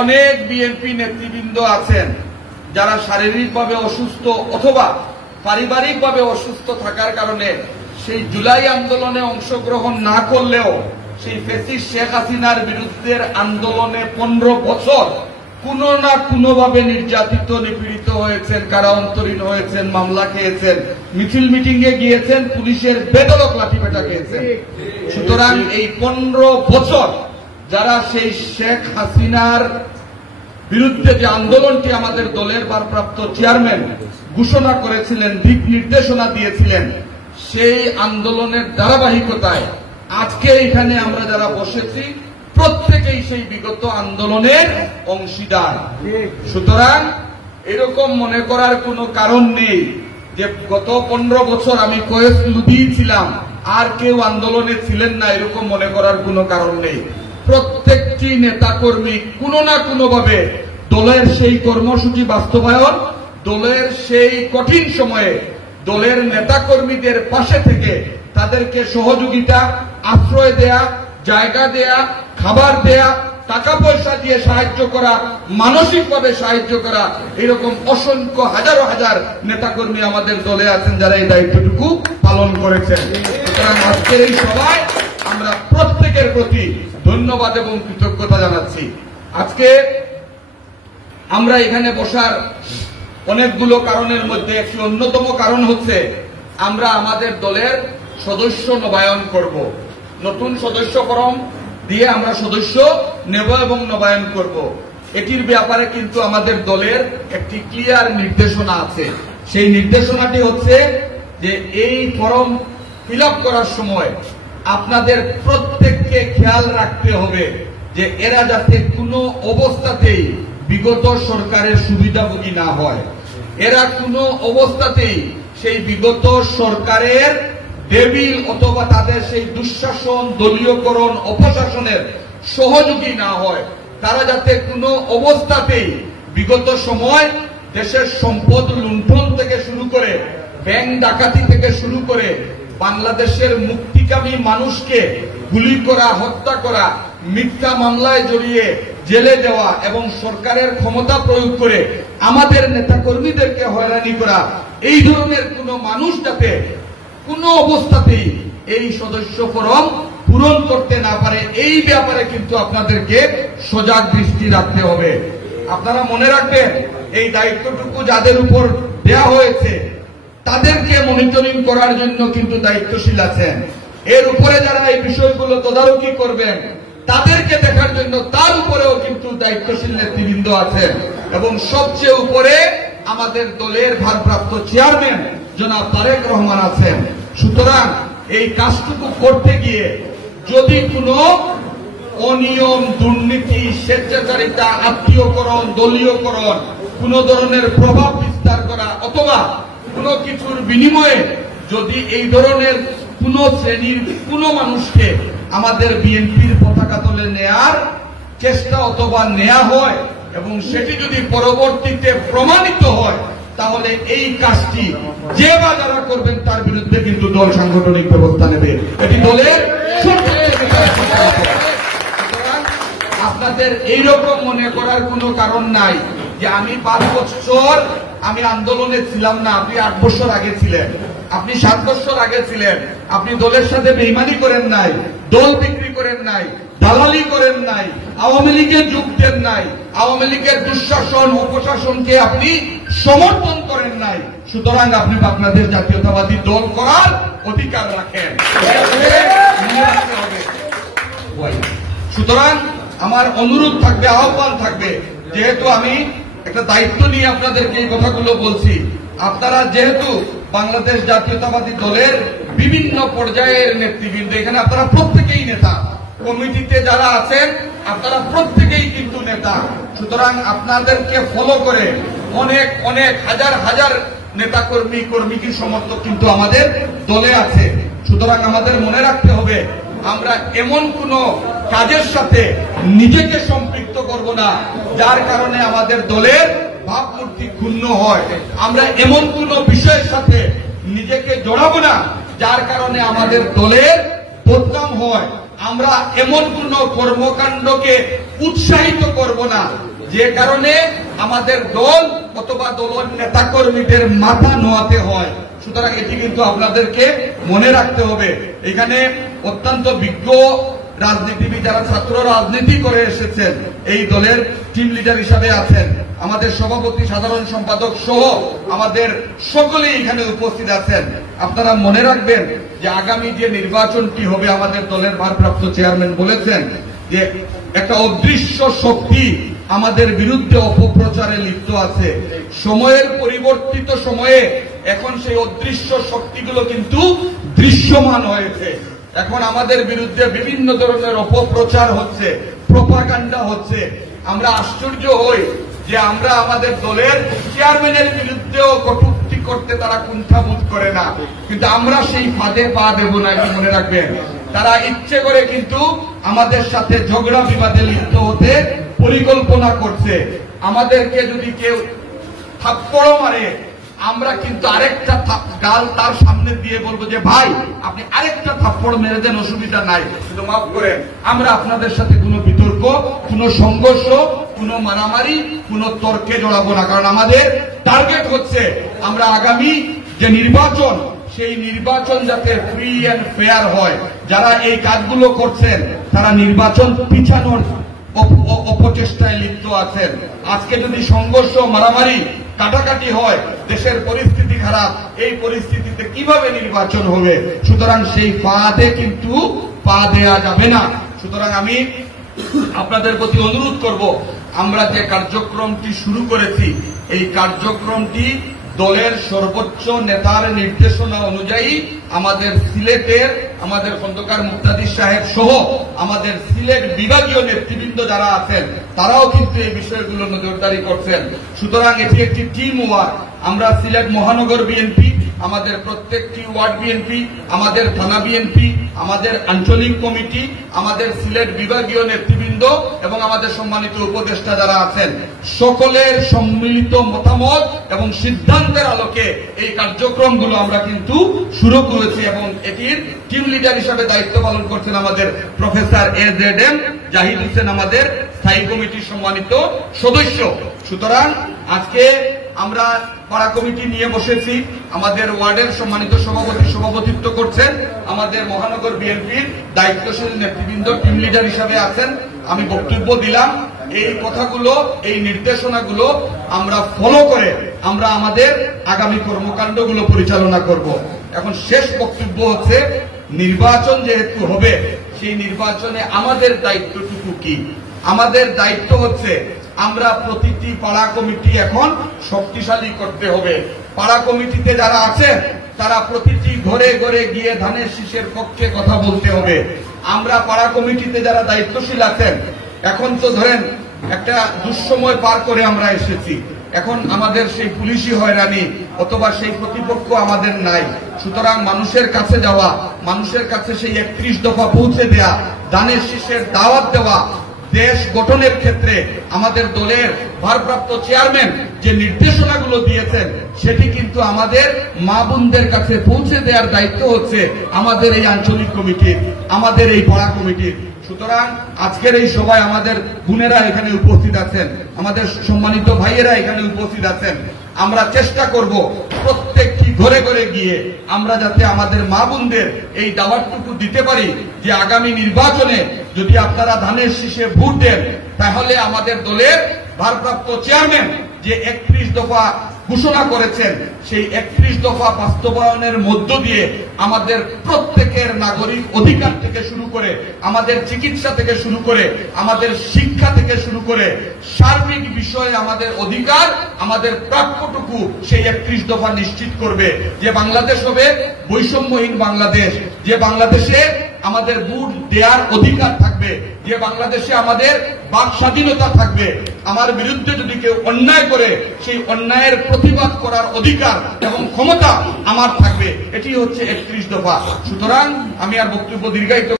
অনেক বিএনপি নেতৃবৃন্দ আছেন যারা শারীরিকভাবে অসুস্থ অথবা পারিবারিকভাবে অসুস্থ থাকার কারণে সেই জুলাই আন্দোলনে অংশগ্রহণ না করলেও সেই ফ্যাসিস্ট শেখ হাসিনার বিরুদ্ধে আন্দোলনে 15 বছর কোনো না কোনোভাবে নির্যাতিত নিপীড়িত হয়েছেন, কারান্তরীণ হয়েছেন, মামলা খেয়েছেন, মিছিল মিটিংয়ে গিয়েছেন, পুলিশের বেদরক লাঠিপেটা খেয়েছেন। সুতরাং এই 15 বছর যারা সেই শেখ হাসিনার বিরুদ্ধে যে আন্দোলনটি আমাদের দলের ভারপ্রাপ্ত চেয়ারম্যান ঘোষণা করেছিলেন, দিক নির্দেশনা দিয়েছিলেন, সেই আন্দোলনের ধারাবাহিকতায় আজকে এখানে আমরা যারা বসেছি প্রত্যেকেই সেই বিগত আন্দোলনের অংশীদার। সুতরাং এরকম মনে করার কোনো কারণ নেই যে গত 15 বছর আমি কয়েস লুবিয়ে ছিলাম আর কেউ আন্দোলনে ছিলেন না, এরকম মনে করার কোনো কারণ নেই। প্রত্যেকটি নেতাকর্মী কোনো না কোনোভাবে দলের সেই কর্মসূচি বাস্তবায়ন, দলের সেই কঠিন সময়ে দলের নেতাকর্মীদের পাশে থেকে তাদেরকে সহযোগিতা, আশ্রয় দেয়া, জায়গা দেয়া, খাবার দেয়া, টাকা পয়সা দিয়ে সাহায্য করা, মানসিকভাবে সাহায্য করা, এরকম অসংখ্য হাজারো হাজার নেতাকর্মী আমাদের দলে আছেন যারা এই দায়িত্বটুকু পালন করেছেন। সুতরাং আজকের এই সভায় আমরা প্রত্যেকের প্রতি ধন্যবাদ এবং কৃতজ্ঞতা জানাচ্ছি। আজকে আমরা এখানে বসার অনেকগুলো কারণের মধ্যে একটি অন্যতম কারণ হচ্ছে আমরা আমাদের দলের সদস্য নবায়ন করব। নতুন সদস্য ফরম দিয়ে আমরা সদস্য নেব এবং নবায়ন করব। এটির ব্যাপারে কিন্তু আমাদের দলের একটি ক্লিয়ার নির্দেশনা আছে। সেই নির্দেশনাটি হচ্ছে যে এই ফরম ফিল আপ করার সময় আপনাদের প্রত্যেককে খেয়াল রাখতে হবে যে এরা যাতে কোনো অবস্থাতেই বিগত সরকারের সুবিধাভোগী না হয়, এরা কোনো অবস্থাতেই সেই বিগত সরকারের টেবিল অথবা তাদের সেই দুঃশাসন, দলীয়করণ, অপশাসনের সহযোগী না হয়, তারা যাতে কোনো অবস্থাতেই বিগত সময় দেশের সম্পদ লুণ্ঠন থেকে শুরু করে ব্যাংক ডাকাতি থেকে শুরু করে বাংলাদেশের মুক্তিকামী মানুষকে গুলি করা, হত্যা করা, মিথ্যা মামলায় জড়িয়ে জেলে দেওয়া এবং সরকারের ক্ষমতা প্রয়োগ করে আমাদের নেতাকর্মীদেরকে হয়রানি করা, এই ধরনের কোনো মানুষ যাতে কোনো অবস্থাতেই এই সদস্য ফরম পূরণ করতে না পারে, এই ব্যাপারে কিন্তু আপনাদেরকে সজাগ দৃষ্টি রাখতে হবে। আপনারা মনে রাখবেন এই দায়িত্বটুকু যাদের উপর দেয়া হয়েছে তাদেরকে মনিটরিং করার জন্য কিন্তু দায়িত্বশীল আছেন। এর উপরে যারা এই বিষয়গুলো তদারকি করবেন তাদেরকে দেখার জন্য তার উপরেও কিন্তু দায়িত্বশীল নেতৃবৃন্দ আছেন এবং সবচেয়ে উপরে আমাদের দলের ভারপ্রাপ্ত চেয়ারম্যান জনাব তারেক রহমান আছেন। সুতরাং এই কাজটুকু করতে গিয়ে যদি কোনো অনিয়ম, দুর্নীতি, স্বেচ্ছাচারিতা, আত্মীয়করণ, দলীয়করণ, কোন ধরনের প্রভাব বিস্তার করা অথবা কোনো কিছুর বিনিময়ে যদি এই ধরনের কোন শ্রেণীর কোন মানুষকে আমাদের বিএনপির পতাকা তলে নেয়ার চেষ্টা অথবা নেয়া হয় এবং সেটি যদি পরবর্তীতে প্রমাণিত হয় তাহলে এই কাজটি যে বা যারা করবেন তার বিরুদ্ধে কিন্তু দল সাংগঠনিক ব্যবস্থা নেবে। এটি দলের আপনাদের এইরকম মনে করার কোনো কারণ নাই যে আমি 5 বছর আমি আন্দোলনে ছিলাম না, আপনি 8 বছর আগে ছিলেন, আপনি 7 বছর আগে ছিলেন, আপনি দলের সাথে বেইমানি করেন নাই, দল বিক্রি করেন নাই, দালালি করেন নাই, আওয়ামী লীগের যোগ দেন নাই, আওয়ামী লীগের দুঃশাসন, অপশাসনকে আপনি সমর্থন করেন নাই। সুতরাং আপনি আপনাদের জাতীয়তাবাদী দল করার অধিকার রাখেন। সুতরাং আমার অনুরোধ থাকবে, আহ্বান থাকবে, যেহেতু আমি একটা দায়িত্ব নিয়ে আপনাদেরকে এই কথাগুলো বলছি, আপনারা যেহেতু বাংলাদেশ জাতীয়তাবাদী দলের বিভিন্ন পর্যায়ের নেতৃবৃন্দ, এখানে আপনারা প্রত্যেকেই নেতা, কমিটিতে যারা আছেন আপনারা প্রত্যেকেই কিন্তু নেতা। সুতরাং আপনাদেরকে ফলো করে অনেক অনেক হাজার হাজার নেতা কর্মী, কর্মীর সমর্থক কিন্তু আমাদের দলে আছে। সুতরাং আমাদের মনে রাখতে হবে আমরা এমন কোন কাজের সাথে নিজেকে সম্পৃক্ত করব না যার কারণে আমাদের দলের ভাবমূর্তি ক্ষুণ্ণ হয়। আমরা এমন কোন বিষয়ের সাথে নিজেকে জড়াবো না যার কারণে আমাদের দলের বদনাম হয়। আমরা এমন কোন কর্মকাণ্ডকে উৎসাহিত করব না যে কারণে আমাদের দল অথবা দলের নেতাকর্মীদের মাথা নোয়াতে হয়। সুতরাং এটি কিন্তু আপনাদেরকে মনে রাখতে হবে। এখানে অত্যন্ত বিজ্ঞ রাজনীতিবিদ যারা ছাত্র রাজনীতি করে এসেছেন, এই দলের টিম লিডার হিসাবে আছেন, আমাদের সভাপতি সাধারণ সম্পাদক সহ আমাদের সকলেই এখানে উপস্থিত আছেন। আপনারা মনে রাখবেন যে আগামী যে নির্বাচনটি হবে, আমাদের দলের ভারপ্রাপ্ত চেয়ারম্যান বলেছেন যে একটা অদৃশ্য শক্তি আমাদের বিরুদ্ধে অপপ্রচারে লিপ্ত আছে। সময়ের পরিবর্তিত সময়ে এখন সেই অদৃশ্য শক্তিগুলো কিন্তু দৃশ্যমান হয়েছে। এখন আমাদের বিরুদ্ধে বিভিন্ন ধরনের অপপ্রচার হচ্ছে, প্রোপাগান্ডা হচ্ছে। আমরা আশ্চর্য হই যে আমরা আমাদের দলের চেয়ারম্যানের বিরুদ্ধেও কটূক্তি করতে তারা কুণ্ঠাবোধ করে না, কিন্তু আমরা সেই ফাঁদে পা দেব না, এটা মনে রাখবেন। তারা ইচ্ছে করে কিন্তু আমাদের সাথে ঝগড়া বিবাদে লিপ্ত হতে পরিকল্পনা করছে। আমাদেরকে যদি কেউ থাপ্পড় মারে, আমরা কিন্তু আরেকটা গাল তার সামনে দিয়ে বলবো যে ভাই আপনি আরেকটা থাপ্পড় মেরে দেন, অসুবিধা নাই, কিন্তু মাফ করেন। আমরা আপনাদের সাথে কোনো বিতর্ক, কোনো সংঘর্ষ, কোনো মারামারি, কোনো তর্কে জড়াবো না। কারণ আমাদের টার্গেট হচ্ছে আমরা আগামী যে নির্বাচন, সেই নির্বাচন যাতে ফ্রি অ্যান্ড ফেয়ার হয়। যারা এই কাজগুলো করছেন তারা নির্বাচন পিছানোর অপচেষ্টায় লিপ্ত আছেন। আজকে যদি সংঘর্ষ, মারামারি, কাটাকাটি হয়, দেশের পরিস্থিতি খারাপ, এই পরিস্থিতিতে কিভাবে নির্বাচন হবে? সুতরাং সেই ফাঁদে কিন্তু পা দেয়া যাবে না। সুতরাং আমি আপনাদের প্রতি অনুরোধ করব, আমরা যে কার্যক্রমটি শুরু করেছি, এই কার্যক্রমটি দলের সর্বোচ্চ নেতার নির্দেশনা অনুযায়ী আমাদের সিলেটের আমাদের খন্দকার মুক্তাদির সাহেব সহ আমাদের সিলেট বিভাগীয় নেতৃবৃন্দ যারা আছেন তারাও কিন্তু এই বিষয়গুলো নজরদারি করছেন। সুতরাং এটি একটি টিম ওয়ার্ক। আমরা সিলেট মহানগর বিএনপি, আমাদের প্রত্যেকটি ওয়ার্ড বিএনপি, আমাদের থানা বিএনপি, আমাদের আঞ্চলিক কমিটি, আমাদের সিলেট বিভাগীয় নেতৃবৃন্দ এবং আমাদের সম্মানিত উপদেষ্টা যারা আছেন, সকলের সম্মিলিত মতামত এবং সিদ্ধান্তের আলোকে এই কার্যক্রমগুলো আমরা কিন্তু শুরু করেছি এবং এটির টিম লিডার হিসাবে দায়িত্ব পালন করছেন আমাদের প্রফেসর AZM জাহিদ হোসেন, আমাদের স্থায়ী কমিটির সম্মানিত সদস্য। সুতরাং আজকে আমরা পাড়া কমিটি নিয়ে বসেছি। আমাদের ওয়ার্ডের সম্মানিত সভাপতি সভাপতিত্ব করছেন, আমাদের মহানগর বিএনপির দায়িত্বশীল নেতৃবৃন্দ টিম লিডার হিসাবে আছেন। আমি বক্তব্য দিলাম, এই কথাগুলো, এই নির্দেশনাগুলো আমরা ফলো করে আমরা আমাদের আগামী কর্মকাণ্ডগুলো পরিচালনা করব। এখন শেষ বক্তব্য হচ্ছে, নির্বাচন যেহেতু হবে, সেই নির্বাচনে আমাদের দায়িত্বটুকু কি? আমাদের দায়িত্ব হচ্ছে আমরা প্রতিটি পাড়া কমিটি এখন শক্তিশালী করতে হবে। পাড়া কমিটিতে যারা আছেন তারা প্রতিটি ঘরে ঘরে গিয়ে ধানের শীষের পক্ষে কথা বলতে হবে। আমরা পাড়া কমিটিতে যারা দায়িত্বশীল আছেন, এখন তো ধরেন একটা দুঃসময় পার করে আমরা এসেছি, এখন আমাদের সেই পুলিশি হয়রানি অথবা সেই প্রতিপক্ষ আমাদের নাই। সুতরাং মানুষের কাছে যাওয়া, মানুষের কাছে সেই 31 দফা পৌঁছে দেয়া, ধানের শীষের দাওয়াত দেওয়া, দেশ গঠনের ক্ষেত্রে আমাদের দলের ভারপ্রাপ্ত চেয়ারম্যান যে নির্দেশনাগুলো দিয়েছেন, সেটি কিন্তু আমাদের মা বোনদের কাছে পৌঁছে দেওয়ার দায়িত্ব হচ্ছে আমাদের এই আঞ্চলিক কমিটির, আমাদের এই পাড়া কমিটির। সুতরাং আজকের এই সভায় আমাদের বোনেরা এখানে উপস্থিত আছেন, আমাদের সম্মানিত ভাইয়েরা এখানে উপস্থিত আছেন। আমরা চেষ্টা করব প্রত্যেকটি ঘরে ঘরে গিয়ে আমরা যাতে আমাদের মা বোনদের এই দাওয়াতটুকু দিতে পারি যে আগামী নির্বাচনে যদি আপনারা ধানের শীষে ভোট দেন, তাহলে আমাদের দলের ভারপ্রাপ্ত চেয়ারম্যান যে 31 দফা ঘোষণা করেছেন, সেই 31 দফা বাস্তবায়নের মধ্য দিয়ে আমাদের প্রত্যেকের নাগরিক অধিকার থেকে শুরু করে, আমাদের চিকিৎসা থেকে শুরু করে, আমাদের শিক্ষা থেকে শুরু করে সার্বিক বিষয়ে আমাদের অধিকার, আমাদের প্রাপ্যটুকু সেই 31 দফা নিশ্চিত করবে। যে বাংলাদেশ হবে বৈষম্যহীন বাংলাদেশ, যে বাংলাদেশে আমাদের ভোট দেওয়ার অধিকার থাকবে, যে বাংলাদেশে আমাদের বাক স্বাধীনতা থাকবে। আমার বিরুদ্ধে যদি কেউ অন্যায় করে, সেই অন্যায়ের প্রতিবাদ করার অধিকার এবং ক্ষমতা আমার থাকবে। এটি হচ্ছে 31 দফা। সুতরাং আমি আর বক্তব্য দীর্ঘায়িত